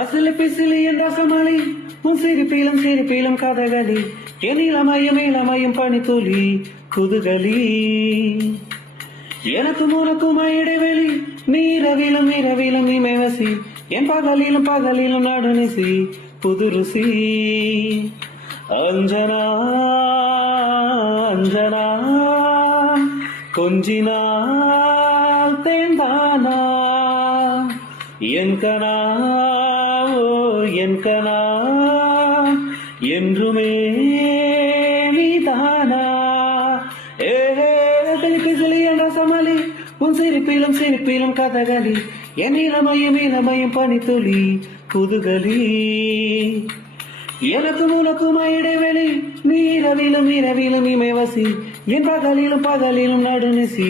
அசலி பிசிலி என் ரசமளி உன் சிரிப்பிலும் கதகளி என் இளமையும் பனித்துளி குதுகலி எனக்கும் உனக்கும் இடைவெளி நீ இரவிலும் இமைவசி என் பகலிலும் நடுநிசி புது ருசி அஞ்சனா அஞ்சனா கொஞ்சினால் தேந்தானா என் கனா என் கனா என்றுமே நீதானா சிலி என்ற சமளி உன் சிரிப்பிலும் கதகளி என் இளமையும் பனித்துளி குதுகலி எனக்கும் உனக்கும் இடைவெளி நீ இரவிலும் இமைவசி என் பகலிலும் நடுநிசி